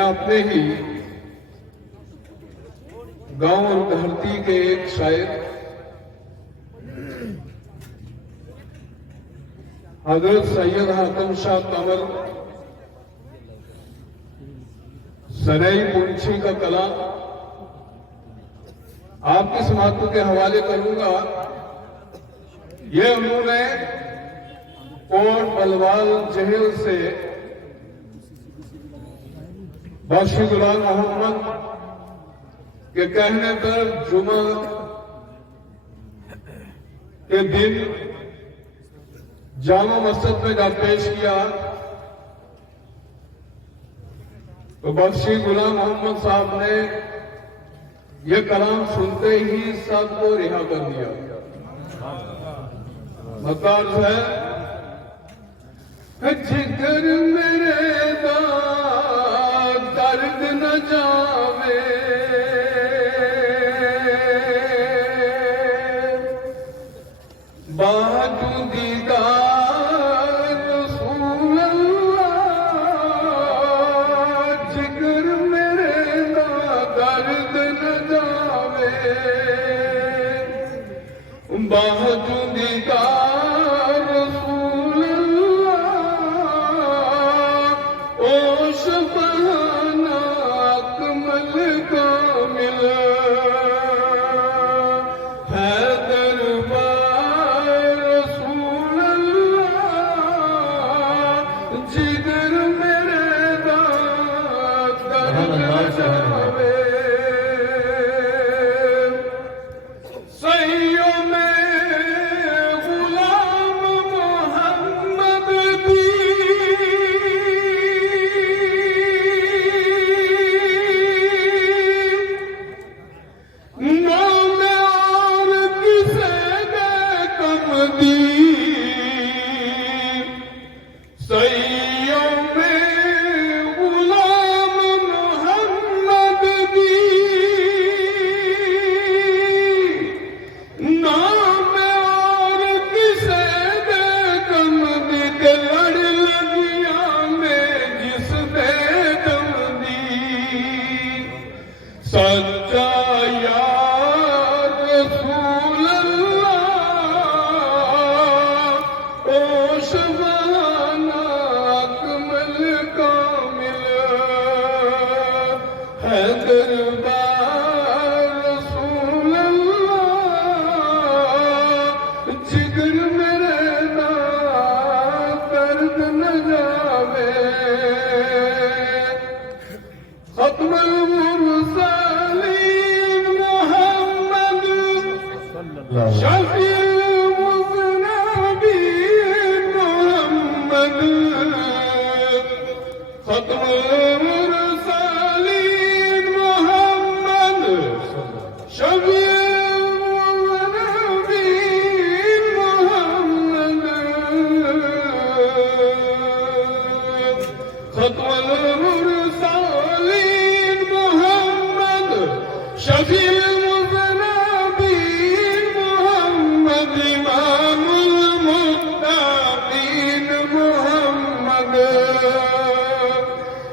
मैं अपने ही गांव और धरती के एक शायर हजरत सैयद हाकम शाह कमर सनई पुंछी का कलाम आपकी समाप्ति के हवाले करूंगा। ये उन्होंने कोट बलवाल जेल से बख्शी गुलाम मोहम्मद के कहने पर जुमा के दिन जामा मस्जिद में जब पेश किया तो बख्शी गुलाम मोहम्मद साहब ने यह कलाम सुनते ही सबको रिहा कर दिया। मतलब है जिगर मेरे दा दर्द न जावे, बाजू दीदार रसूल अल्लाह, जिगर मेरे दा दर्द न जावे, बाजू दीदार रसूल अल्लाह, ओ शफाना अकमल कामिल है दरबार रसूल अल्लाह, जिगर मेरे दा दर्द न जावे, सैयों में गुलाम मोहम्मद दी, नाम और किसे दे कम दी, सैयों में गुलाम मोहम्मद दी, नाम और किसे दे कम दी, के लड़ लगिया में जिस दे दम दी, सच्चा यार रसूल अल्लाह, ओ शफाना अकमल कामिल है दरबार रसूल अल्लाह, जिगर मेरे दा दर्द न जावे, खत्मुल मुरसलीन मोहम्मद शफीउल मुज़नबीन मोहम्मद, खत्मुल मुरसलीन मोहम्मद शफीउल मुज़नबीन मोहम्मद, खत्मुल मुरसलीन मोहम्मद शफीउल मुज़नबीन मोहम्मद, इमामुल मुत्तक़ीन मोहम्मद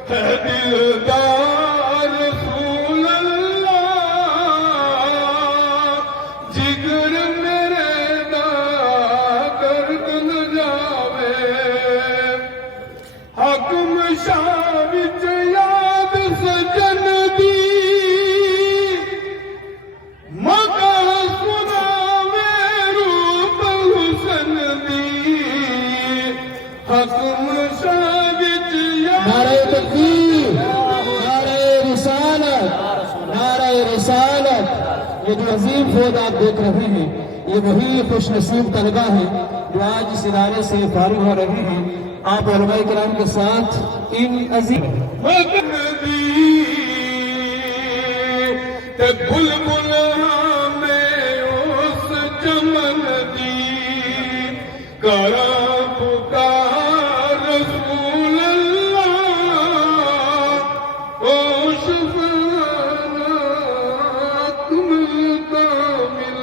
है दिलदार रसूल अल्लाह, जिगर मेरे दा दर्द न जावे, हाकम शाह विच याद सजन दी, मका सुनावे रूप हुसन दी, हाकम शाह विच नारे तकबीर, नारे रिसालत, नारे रिसालत। ये जो अजीम फौज आप देख रहे हैं, ये वही खुश नसीब तलबा है जो आज इस इदारे से फारिग हो रही है। आप उलमाए किराम के साथ इन अजीम बुलबुल में उस चमन दी, करा पुकार रसूल अल्लाह, ओ शफाना अकमल कामिल।